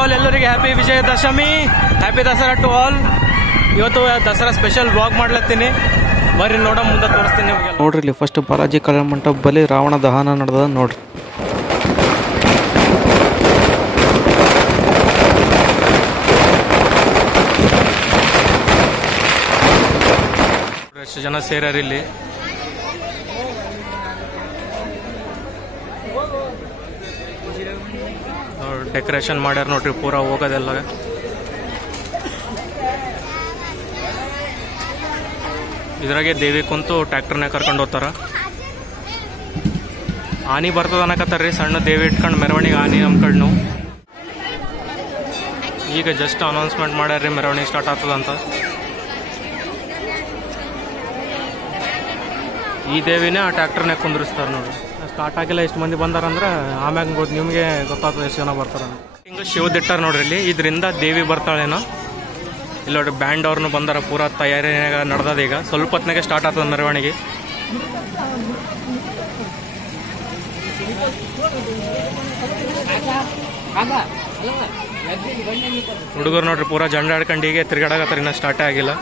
All, ಎಲ್ಲರಿಗೆ happy Vijayadashami, happy Dasara to all. ಇವತ್ತು Dasara special vlog ಮಾಡ್ಲತ್ತೀನಿ, ಬರ್ರಿ ನೋಡ, ಮುಂದೆ ತೋರಿಸ್ತೀನಿ ನಿಮಗೆ. ನೋಡ್ರಿ ಇಲ್ಲಿ ಫಸ್ಟ್ ಬಾಲಾಜಿ ಕಲ್ಯಾಣ ಮಂಟಪ ಬಳಿ ರಾವಣ ದಹನ ನಡೆದ ನೋಡ್ರಿ. ಎಷ್ಟು ಜನ ಸೇರ್ಯಾರ ಇಲ್ಲಿ. ಡೆಕೋರೇಷನ್ ಮಾಡ್ಯಾರ ನೋಡ್ರಿ, ಪೂರಾ ಹೋಗೋದೆಲ್ಲ. ಇದ್ರಾಗೆ ದೇವಿ ಕುಂತು ಟ್ರ್ಯಾಕ್ಟರ್ನ ಕರ್ಕೊಂಡು ಹೋಗ್ತಾರ. ಆನಿ ಬರ್ತದ ಅನ್ನಕತ್ತಾರ್ರಿ, ಸಣ್ಣ ದೇವಿ ಇಟ್ಕೊಂಡು ಮೆರವಣಿಗೆ ಆನಿ ನಮ್ಮ ಕಡೆ ನಾವು. ಈಗ ಜಸ್ಟ್ ಅನೌನ್ಸ್ಮೆಂಟ್ ಮಾಡ್ಯಾರ್ರಿ ಮೆರವಣಿಗೆ ಸ್ಟಾರ್ಟ್ ಆಗ್ತದಂತ. ಈ ದೇವಿನೇ ಆ ಟ್ರ್ಯಾಕ್ಟರ್ನಾಗ ಕುಂದ್ರಿಸ್ತಾರೆ ನೋಡ್ರಿ. ಸ್ಟಾರ್ಟ್ ಆಗಿಲ್ಲ, ಎಷ್ಟು ಮಂದಿ ಬಂದಾರಂದ್ರೆ ಆಮ್ಯಾಗ ನಿಮಗೆ ಗೊತ್ತಾಗ್ತದೆ ಎಷ್ಟು ಜನ ಬರ್ತಾರ. ಹಿಂಗೆ ಶಿವದಿಟ್ಟಾರ ನೋಡ್ರಿ ಇಲ್ಲಿ, ಇದರಿಂದ ದೇವಿ ಬರ್ತಾಳೇನೋ. ಇಲ್ಲಿ ನೋಡ್ರಿ ಬ್ಯಾಂಡ್ ಅವ್ರನ್ನು ಬಂದಾರ, ಪೂರಾ ತಯಾರಿಯಾಗ ನಡೆದದ. ಈಗ ಸ್ವಲ್ಪ ಹೊತ್ತಿನಾಗೆ ಸ್ಟಾರ್ಟ್ ಆಗ್ತದ ಮೆರವಣಿಗೆ. ಹುಡುಗರು ನೋಡ್ರಿ ಪೂರಾ ಜಂಡ ಆಡ್ಕೊಂಡು ಹೀಗೆ ತಿರ್ಗಾಡಕತ್ತಾರ, ಇನ್ನೂ ಸ್ಟಾರ್ಟೇ ಆಗಿಲ್ಲ.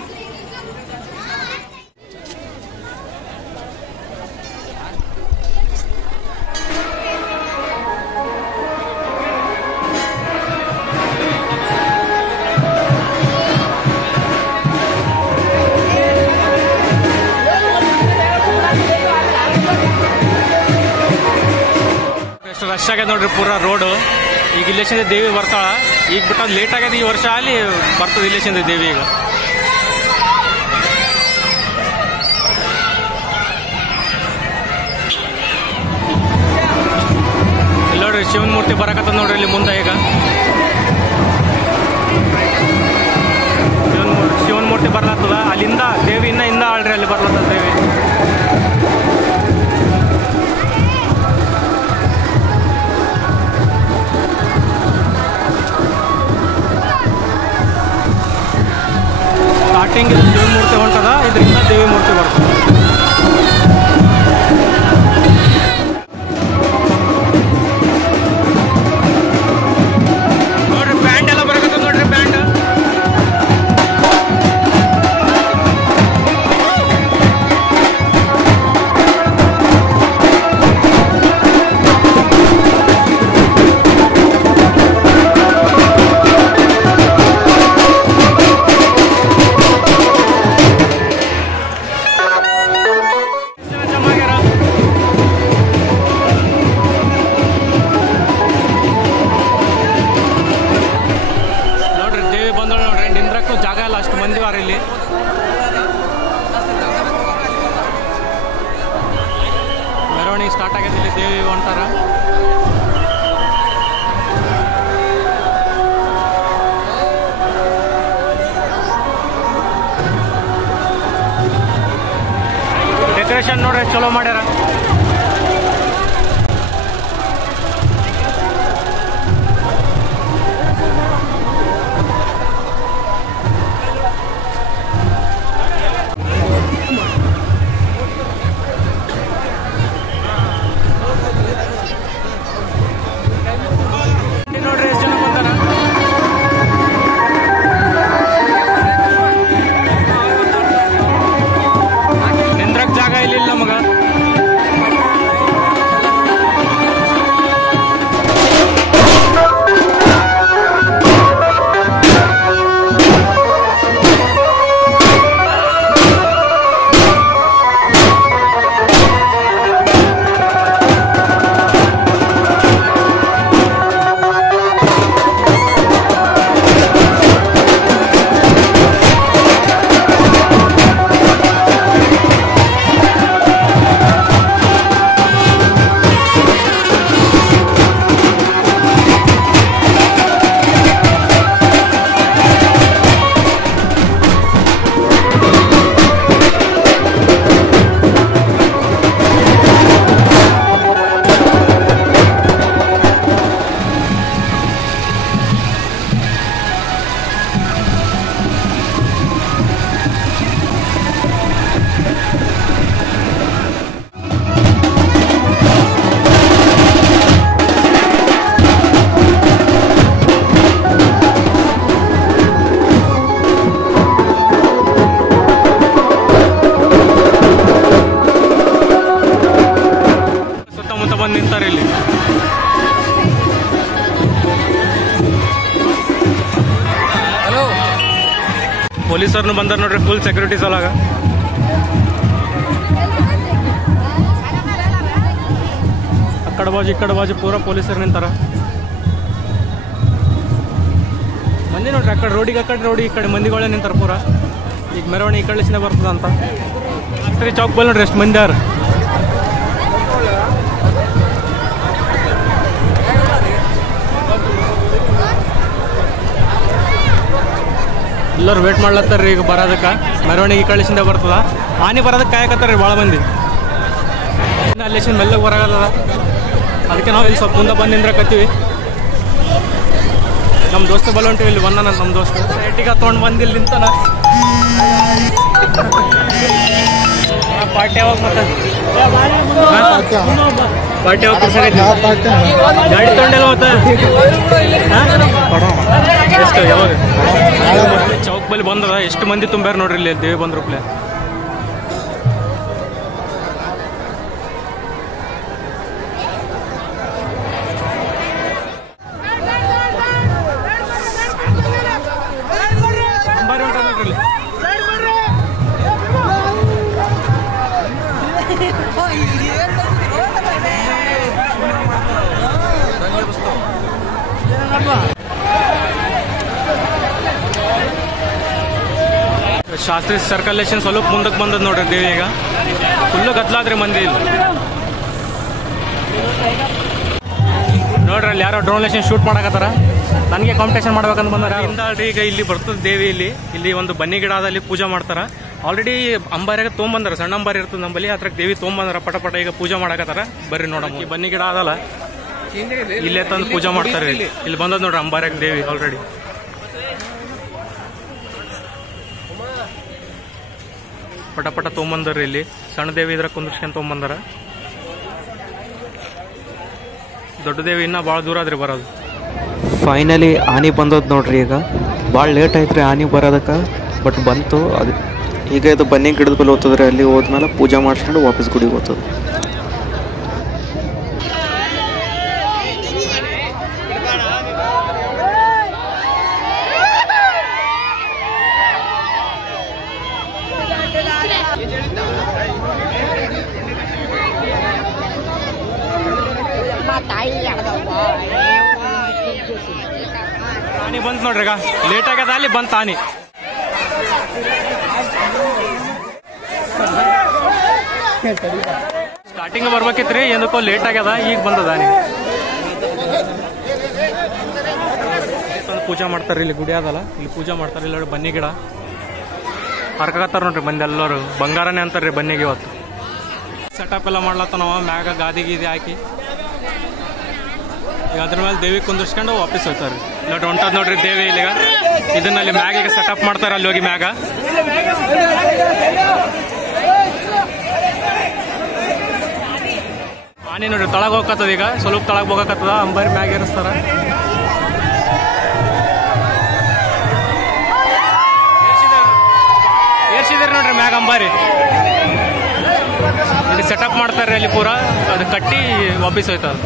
ರಶ್ ಆಗ್ಯದ ನೋಡ್ರಿ ಪೂರಾ ರೋಡು. ಈಗ ಇಲ್ಲೇಶಿಂದ ದೇವಿ ಬರ್ತಾಳ. ಈಗ ಬಿಟ್ಟು ಲೇಟ್ ಆಗ್ಯದ, ಈ ವರ್ಷ ಅಲ್ಲಿ ಬರ್ತದ ಇಲ್ಲೇಶಿಂದ ದೇವಿ. ಈಗ ಇಲ್ಲಿ ನೋಡ್ರಿ ಶಿವನ್ ಮೂರ್ತಿ ಬರಕತ್ತದ ನೋಡ್ರಿ ಇಲ್ಲಿ ಮುಂದೆ. ಈಗ ಶಿವನ್ ಮೂರ್ತಿ ಬರ್ಲತ್ತದ, ಅಲ್ಲಿಂದ ದೇವಿ ಇನ್ನ ಆಳ್ರಿ ಅಲ್ಲಿ ಬರ್ಲತ್ತದ ದೇವಿ. ಸ್ಟಾರ್ಟಿಂಗ್ ಶಿವನ್ ಮೂರ್ತಿ ಹೊಂಟದ, ಇದರಿಂದ ದೇವಿ ಮೂರ್ತಿ ಬರ್ತದೆ. ನೋಡ್ರಿ ಬ್ಯಾಂಡ್ ಎಲ್ಲ ಬರಕತ್ತದ ನೋಡ್ರಿ, ಬ್ಯಾಂಡ್. ಜಾಗ ಇಲ್ಲ, ಅಷ್ಟು ಮಂದಿ ವಾರ ಇಲ್ಲಿ. ಮೆರವಣಿಗೆ ಸ್ಟಾರ್ಟ್ ಆಗೈತೆ, ಇಲ್ಲಿ ದೇವಿ ಹೊಂಟಾರ. ಡೆಕೋರೇಷನ್ ನೋಡ್ರಿ ಚಲೋ ಮಾಡ್ಯಾರ. ನೋಡ್ರಿ ಎಷ್ಟು ಜನ ಬಂದಾರ. ನಿಂದ್ರಕ್ ಜಾಗ ಇಲ್ಲ ನಮಗ. ಪೊಲೀಸರ್ನು ಬಂದಾರ ನೋಡ್ರಿ, ಫುಲ್ ಸೆಕ್ಯೂರಿಟೀಸ್ ಒಳಗ. ಅಕ್ಕಡ ಬಾಜು ಇಕ್ಕಡ ಬಾಜು ಪೂರ ಪೊಲೀಸರು ನಿಂತಾರ. ಮಂದಿ ನೋಡ್ರಿ ಅಕ್ಕಡೆ ರೋಡಿಗೆ ಈ ಕಡೆ ಮಂದಿಗಳೇ ನಿಂತಾರ ಪೂರ. ಈಗ ಮೆರವಣಿಗೆ ಈ ಕಳಿಸಿನೇ ಬರ್ತದ ಅಂತ. ಶಾಸ್ತ್ರಿ ಚೌಕ್ ಬಲ್ ನೋಡ್ರಿ ಎಷ್ಟು ಮಂದಿ ಯಾರು. ಎಲ್ಲರೂ ವೇಟ್ ಮಾಡ್ಲತ್ತಾರ್ರಿ ಈಗ ಬರೋದಕ್ಕೆ. ಮೆರವಣಿಗೆ ಈ ಕಳಿಸಿಂದ ಬರ್ತದ. ಆನೆ ಬರೋದಕ್ಕೆ ಕಾಯಕತ್ತಾರ್ರಿ ಭಾಳ ಮಂದಿ. ಇನ್ನು ಅಲ್ಲಿ ಮೆಲ್ಲಗೆ ಬರಾಗದ. ಅದಕ್ಕೆ ನಾವು ಇಲ್ಲಿ ಸ್ವಲ್ಪ ಮುಂದೆ ಬಂದು ನಿಂದ್ರಕತ್ತೀವಿ. ನಮ್ಮ ದೋಸ್ತ ಬಲ್ಲ ಹೊಂಟಿವಿ, ಇಲ್ಲಿ ಬಂದಾನ ನಮ್ಮ ದೋಸ್ತ. ಏಟಿಗೆ ತೊಗೊಂಡು ಬಂದು ಇಲ್ಲಿ ನಿಂತಾನ. ಪಾರ್ಟಿ ಯಾವಾಗ ಮತ್ತೆ ಪಾರ್ಟಿ ಯಾವಾಗ ಗಾಡಿ ತೊಗೊಂಡಿಲ್ಲ ಮತ್ತೆ ಎಷ್ಟು ಯಾವಾಗ ಚೌಕ್ ಬಲ್ಲಿ ಬಂದದ. ಎಷ್ಟು ಮಂದಿ ತುಂಬ್ಯಾರ ನೋಡ್ರಿ ಇಲ್ಲಿ ದೇವಿ ಬಂದ್ರಪ್ಲೆ. ಶಾಸ್ತ್ರಿ ಸರ್ಕಲೇಷನ್ ಸ್ವಲ್ಪ ಮುಂದಕ್ಕೆ ಬಂದದ್ ನೋಡ್ರಿ ದೇವಿ. ಈಗ ಫುಲ್ಲು ಗದ್ಲಾದ್ರಿ ಮಂದಿ ಇಲ್ಲಿ ನೋಡ್ರಿ. ಅಲ್ಲಿ ಯಾರೋ ಡ್ರೋನೇಷನ್ ಶೂಟ್ ಮಾಡಕತ್ತಾರ. ನನಗೆ ಕಾಂಪಿಟೇಷನ್ ಮಾಡ್ಬೇಕಂತ ಬಂದಾರ. ಈಗ ಇಲ್ಲಿ ಬರ್ತದೆ ದೇವಿ. ಇಲ್ಲಿ ಒಂದು ಬನ್ನಿ ಗಿಡ ಅಲ್ಲಿ ಪೂಜೆ ಮಾಡ್ತಾರ. ಆಲ್ರೆಡಿ ಅಂಬಾರಿಯಾಗ ತೊಗೊಂಬಂದಾರ, ಸಣ್ಣ ಅಂಬಾರಿ ಇರ್ತದೆ ನಮ್ಮಲ್ಲಿ. ಅದ್ರಾಗ ದೇವಿ ತೊಗೊಂಬಂದಾರ ಪಟ ಈಗ ಪೂಜೆ ಮಾಡಕತ್ತಾರ. ಬರ್ರಿ ನೋಡಮ್ಮ, ಈ ಬನ್ನಿ ಗಿಡ ಅದಲ್ಲ ಇಲ್ಲೇ ತಂದು ಪೂಜೆ ಮಾಡ್ತಾರೆ. ಇಲ್ಲಿ ಬಂದದ್ ನೋಡ್ರಿ ಅಂಬಾರಿಯಾಗ ದೇವಿ ಆಲ್ರೆಡಿ. ಪಟ ತೊಗೊಂಬಂದಾರ. ಇಲ್ಲಿ ಸಣ್ಣ ದೇವಿ ಇದ್ರ ಕುಂದ್ರಿಸ್ಕೊಂಡ್ ತೊಗೊಂಬಂದಾರ. ದೊಡ್ಡ ದೇವಿ ಇನ್ನ ಭಾಳ ದೂರ ಆದ್ರಿ ಬರೋದು. ಫೈನಲಿ ಆನೆ ಬಂದದ್ ನೋಡ್ರಿ. ಈಗ ಭಾಳ ಲೇಟ್ ಆಯ್ತು ರೀ ಆನೆ ಬರೋದಕ್ಕೆ, ಬಟ್ ಬಂತು. ಅದು ಈಗ ಇದು ಬನ್ನಿ ಗಿಡದ ಬಲ್ಲಿ ಹೋಗ್ತದ್ರಿ. ಅಲ್ಲಿ ಹೋದ್ಮೇಲೆ ಪೂಜೆ ಮಾಡಿಸ್ಕೊಂಡು ವಾಪಸ್ ಗುಡಿಗೆ ಹೋಗ್ತದೆ. ಆನೆ ಬಂತು ನೋಡ್ರಿ. ಈಗ ಲೇಟ್ ಆಗ್ಯದ, ಅಲ್ಲಿ ಬಂತ ಆನೆ. ಸ್ಟಾರ್ಟಿಂಗ್ ಬರ್ಬೇಕಿತ್ರಿ, ಏನಕ್ಕೋ ಲೇಟ್ ಆಗ್ಯದ, ಈಗ ಬಂದದ ಆನೆ. ಪೂಜೆ ಮಾಡ್ತಾರ. ಇಲ್ಲಿ ಗುಡಿ ಅದಲ್ಲ, ಇಲ್ಲಿ ಪೂಜೆ ಮಾಡ್ತಾರ. ಇಲ್ಲಿ ನೋಡಿ ಬನ್ನಿ ಗಿಡ ಹರ್ಕಾಕತ್ತಾರ ನೋಡ್ರಿ ಮಂದಿ ಎಲ್ಲರೂ. ಬಂಗಾರನೇ ಅಂತಾರ್ರಿ ಬನ್ನಿಗೆ ಇವತ್ತು. ಸೆಟಪ್ ಎಲ್ಲ ಮಾಡ್ಲತ್ತ ನಾವು ಮ್ಯಾಗ ಗಾದಿ ಗೀದಿ ಹಾಕಿ. ಈಗ ಅದ್ರ ಮೇಲೆ ದೇವಿ ಕುಂದಿರ್ಸ್ಕೊಂಡು ವಾಪಸ್ ಹೋಗ್ತಾರೆ. ನೋಡಿ ಹೊಂಟದ್ ನೋಡ್ರಿ ದೇವಿ. ಇಲ್ಲಿಗ ಇದನ್ನಲ್ಲಿ ಮ್ಯಾಗಿಗೆ ಸೆಟಪ್ ಮಾಡ್ತಾರ. ಅಲ್ಲಿ ಹೋಗಿ ಮ್ಯಾಗ ಆನೆ ನೋಡ್ರಿ ತಳಗ ಹೋಗತ್ತದ. ಈಗ ಸ್ವಲ್ಪ ತಳಗ ಹೋಗಕತ್ತದ. ಅಂಬಾರಿ ಮ್ಯಾಗ ಏರಿಸ್ತಾರ. ಏರ್ಸಿದಾರೆ ನೋಡ್ರಿ ಮ್ಯಾಗ ಅಂಬಾರಿ. ಇಲ್ಲಿ ಸೆಟಪ್ ಮಾಡ್ತಾರೆ. ಅಲ್ಲಿ ಪೂರಾ ಅದು ಕಟ್ಟಿ ವಾಪಸ್ ಹೋಯ್ತದ.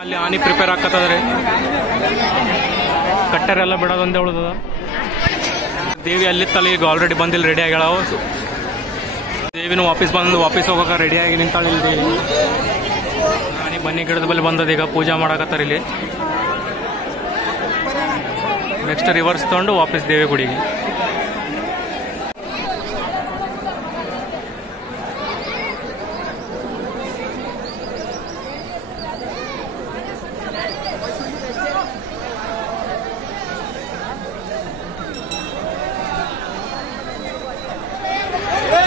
ಅಲ್ಲಿ ಆನೆ ಪ್ರಿಪೇರ್ ಆಕತ್ತದ್ರಿ. ಕಟ್ಟರೆಲ್ಲ ಬಿಡೋದೊಂದೇ ಉಳಿದದ. ದೇವಿ ಅಲ್ಲಿ ತಲೆ ಈಗ ಆಲ್ರೆಡಿ ಬಂದಿಲ್ಲ, ರೆಡಿ ಆಗ್ಯಾಳ. ದೇವಿನೂ ವಾಪಸ್ ಹೋಗಕ ರೆಡಿ ಆಗಿ ನಿಂತಾಳ. ಇಲ್ಲಿ ದೇವಿ ಆನೆ ಬನ್ನಿ ಗಿಡದ ಬಲ್ಲಿ ಬಂದದ. ಈಗ ಪೂಜೆ ಮಾಡಕತ್ತಾರ ಇಲ್ಲಿ. ನೆಕ್ಸ್ಟ್ ರಿವರ್ಸ್ ತಗೊಂಡು ವಾಪಸ್ ದೇವಿ ಗುಡಿಗೆ.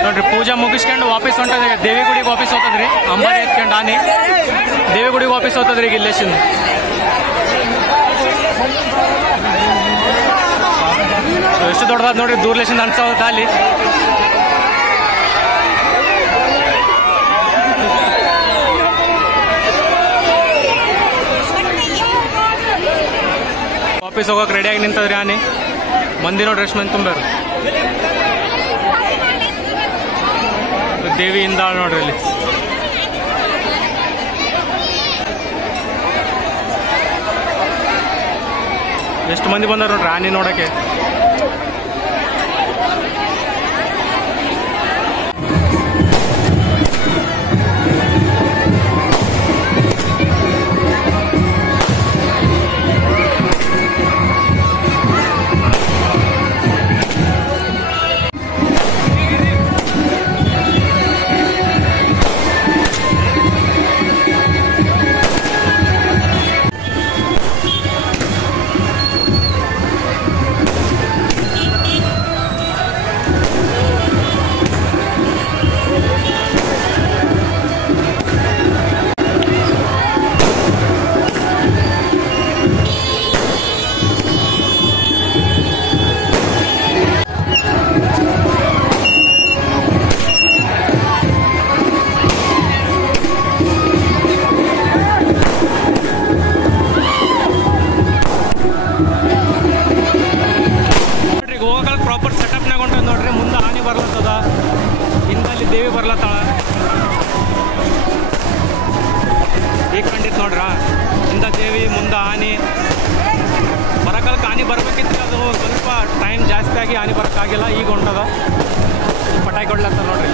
ನೋಡ್ರಿ ಪೂಜೆ ಮುಗಿಸ್ಕೊಂಡು ವಾಪಸ್ ಹೊಂಟದ. ದೇವಿ ಗುಡಿಗೆ ವಾಪಸ್ ಹೋಗ್ತದ್ರಿ. ಅಂಬಾರಿ ಎತ್ಕೊಂಡು ಆನೆ ದೇವಿ ಗುಡಿಗೆ ವಾಪಸ್ ಹೋಗ್ತದ್ರಿ. ಈಗ ಇಲ್ಲೇಶನ್ ಎಷ್ಟು ದೊಡ್ಡದಾದ ನೋಡ್ರಿ. ದೂರ್ಲೇಶನ್ ಅನ್ಸೋದ ಅಲ್ಲಿ. ವಾಪಸ್ ಹೋಗಕ್ ರೆಡಿಯಾಗಿ ನಿಂತದ್ರಿ ಆನೆ. ಮಂದಿ ನೋಡ್ರಿ ಎಷ್ಟು ಮಂದಿ ತುಂಬ್ಯಾರ. ದೇವಿಯಿಂದ ನೋಡ್ರಿ ಇಲ್ಲಿ ಎಷ್ಟು ಮಂದಿ ಬಂದಾರ ನೋಡ್ರಿ ಆನೆ ನೋಡಕ್ಕೆ. ಪ್ರಾಪರ್ ಸೆಟಪ್ನಾಗ ಹೊಂಟದ ನೋಡ್ರಿ. ಮುಂದೆ ಆನೆ ಬರ್ಲತ್ತದ, ಹಿಂದಲ್ಲಿ ದೇವಿ ಬರ್ಲತ್ತಾಳ. ಈಗ ಕಂಡಿತ್ತು ನೋಡ್ರ, ಹಿಂದ ದೇವಿ ಮುಂದೆ ಆನೆ. ಬರಕಾಲಕ್ಕೆ ಆನೆ ಬರ್ಬೇಕಿತ್ತು, ಅದು ಸ್ವಲ್ಪ ಟೈಮ್ ಜಾಸ್ತಿ ಆಗಿ ಆನೆ ಬರೋಕ್ಕಾಗಿಲ್ಲ. ಈಗ ಹೊಂಟದ, ಪಟಾಕಿ ಹೊಡ್ಲತ್ತ ನೋಡ್ರಿ.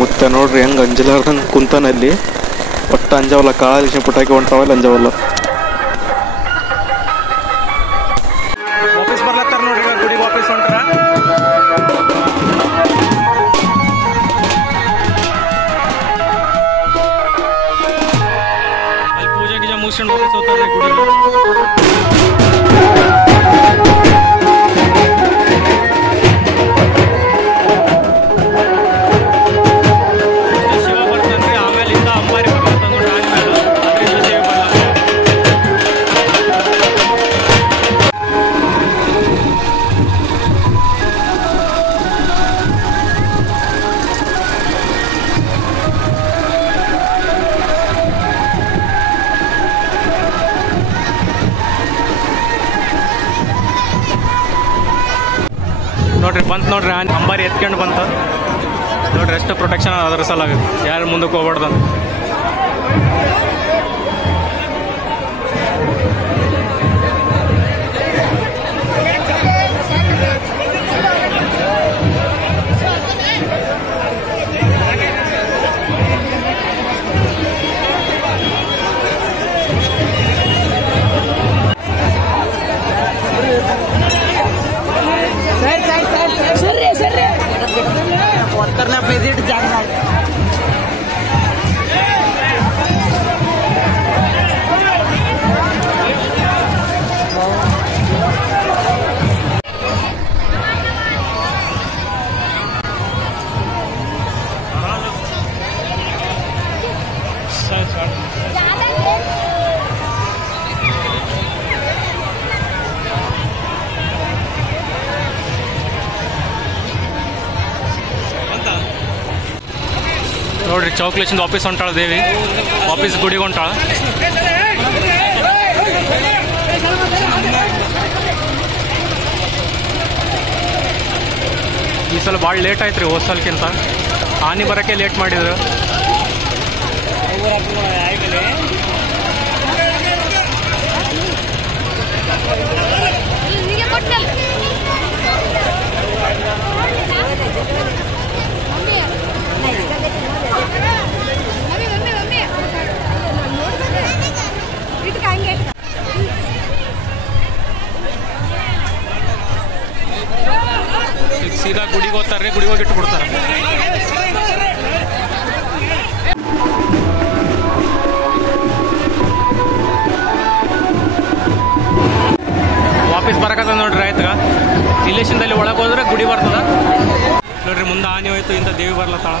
ಮುತ್ತ ನೋಡ್ರಿ ಹೆಂಗೆ ಅಂಜಲಾರ್ದಂಗೆ ಕುಂತಾನಲ್ಲಿ. ಒಟ್ಟು ಅಂಜವಲ್ಲ, ಕಾಳಿನ ಪುಟಾಕಿ ಹೊಂಟಾವಲ್ಲ ಅಂಜವಲ್ಲ. ವಾಪಸ್ ಬರ್ಲತ್ತಾರ ನೋಡ್ರಿ, ಗುಡಿಗೆ ವಾಪಸ್ ಹೊಂಟ್ರ. ಅಲ್ಲಿ ಪೂಜೆ ಗೀಜೆ ಮುಗಿಸ್ಕೊಂಡು ವಾಪಸ್ ಹೋಗ್ತಾರೆ ಗುಡಿಗೆ. ನೋಡ್ರಿ ಬಂತು ನೋಡ್ರಿ, ಅಂಬಾರಿ ಎತ್ಕೊಂಡು ಬಂತು ನೋಡ್ರಿ. ಎಷ್ಟು ಪ್ರೊಟೆಕ್ಷನ್ ಅದ್ರ ಸಲ ಯಾರು ಮುಂದಕ್ಕೆ ಹೋಗ್ಬಾರ್ದು. ನೋಡ್ರಿ ಚೌಕ್ಲೇಶಿಂದ ವಾಪಸ್ ಹೊಂಟಾಳ ದೇವಿ, ವಾಪಸ್ ಗುಡಿಗೆ ಹೊಂಟಾಳ. ಈ ಸಲ ಭಾಳ ಲೇಟ್ ಆಯ್ತು ರೀ ಹೋದ ಸಲಕ್ಕಿಂತ. ಆನೆ ಬರೋಕ್ಕೆ ಲೇಟ್ ಮಾಡಿದ್ರು. ಸೀದಾ ಗುಡಿಗೆ ಹೋಗ್ತಾರೆ, ಗುಡಿಗೆ ಹೋಗಿ ಇಟ್ಟು ಬಿಡ್ತಾರೆ. ವಾಪಸ್ ಬರಕತ್ತ ನೋಡ್ರಿ ಆಯ್ತಗ. ಇಲ್ಲೇಶಿಂದಲ್ಲಿ ಒಳಗೆ ಹೋದ್ರೆ ಗುಡಿ ಬರ್ತದ ನೋಡ್ರಿ. ಮುಂದೆ ಆನೆ ಹೋಯ್ತು, ಇಂದ ದೇವಿ ಬರ್ಲತ್ತಾಳ.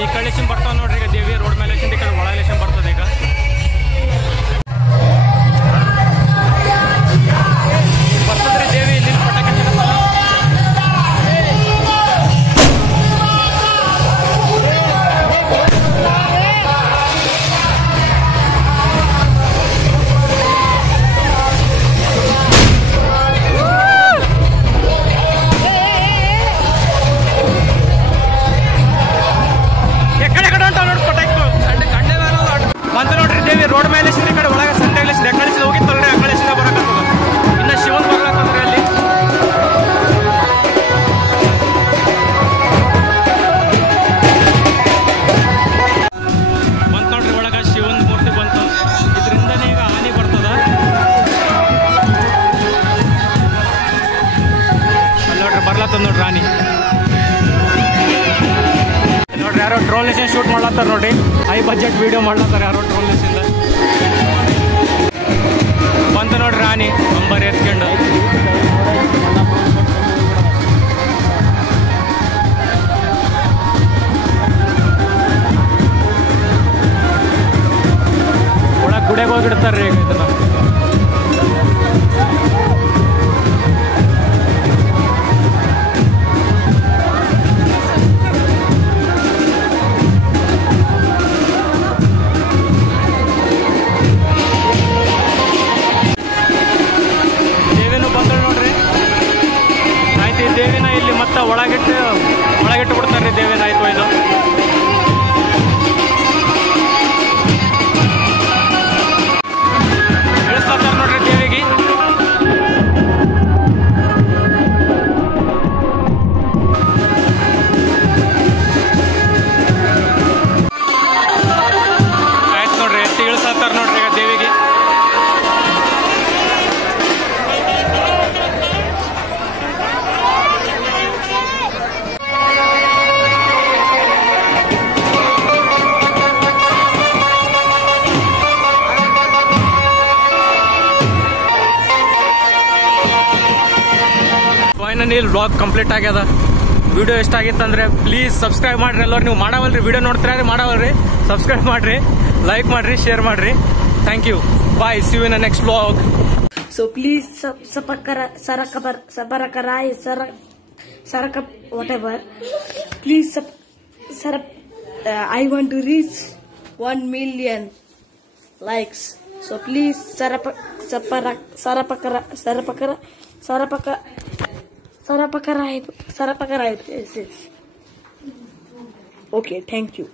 ಈ ಕಳಿಸಿನ ಬರ್ತಾವ ನೋಡ್ರಿ. ಈಗ ದೇವಿ ರೋಡ್ ಮೇಲೆ ಈ ಕಡೆ ಒಳ ಎಲೆಕ್ಷನ್ ಬರ್ತದೆ. ಈಗ ಬರ್ತದ್ರಿ ದೇವಿ. ಇಲ್ಲಿ ಪಟಾಕಿ ಬಂದು ನೋಡ್ರಿ ದೇವಿ ರೋಡ್ ಮೇಲೆ ಈ ಕಡೆ ಒಳಗೆ ಸಂಡೆ ಎಕಳಿಸಿದ ಹೋಗಿತ್ತಲ್ರಿ, ಅಕಳಿಸಿದ ಬರಕತ್ತದ. ಇನ್ನ ಶಿವನ್ ಬರ್ಲಾಕಂದ್ರಿ ಅಲ್ಲಿ. ಬಂತ ನೋಡ್ರಿ ಒಳಗ ಶಿವನ್ ಮೂರ್ತಿ ಬಂತು. ಇದರಿಂದನೇ ಈಗ ಹಾನಿ ಬರ್ತದ. ಅಲ್ಲಿ ನೋಡ್ರಿ ಬರ್ಲತ್ತದ ನೋಡ್ರಿ ಹಾನಿ. ನೋಡ್ರಿ ಯಾರೋ ಡ್ರೋನ್ ಲೇಷನ್ ಶೂಟ್ ಮಾಡ್ಲತ್ತಾರ ನೋಡ್ರಿ. ಹೈ ಬಜೆಟ್ ವಿಡಿಯೋ ಮಾಡ್ಲತ್ತಾರ ಯಾರೋ ಡ್ರೋನ್ ಲೇಷನ್. ಬಂತ ನೋಡ್ರಿ ರಾಣಿ ಅಂಬರ್ ಎತ್ಕೊಂಡು. ಒಳಗೆ ಗುಡಿಗೆ ಹೋಗಿಡ್ತಾರ್ರಿ ಈಗ ಇದನ್ನ. ದೇವಿನ ಇಲ್ಲಿ ಮತ್ತೆ ಒಳಗಿಟ್ಟು ಬಿಡ್ತಾರೆ ದೇವಿನ. ಆಯ್ತು ಇದು ಇಳಿಸ್ತಾರೆ ನೋಡ್ರಿ ದೇವಿಗೆ. ಆಯ್ತು ನೋಡ್ರಿ ಎತ್ತಿ ಇಳಿಸ್ತಾರೆ ನೋಡ್ರಿ ಈಗ ದೇವಿಗೆ. ಫೈನಲಿ ವ್ಲಾಗ್ ಕಂಪ್ಲೀಟ್ ಆಗ್ಯದ. ವಿಡಿಯೋ ಇಷ್ಟ ಆಗಿತ್ತಂದ್ರೆ ಪ್ಲೀಸ್ ಸಬ್ಸ್ಕ್ರೈಬ್ ಮಾಡ್ರಿ. ಎಲ್ಲರೂ ನೀವು ಮಾಡವಲ್ರಿ, ವಿಡಿಯೋ ನೋಡ್ತಿರ ಮಾಡವಲ್ರಿ, ಸಬ್ಸ್ಕ್ರೈಬ್ ಮಾಡ್ರಿ, ಲೈಕ್ ಮಾಡ್ರಿ, ಶೇರ್ ಮಾಡ್ರಿ. Thank you. Bye. See you in the next vlog. So please whatever. Please I want to reach 1 million likes. So please Sarapakara. Okay, thank you.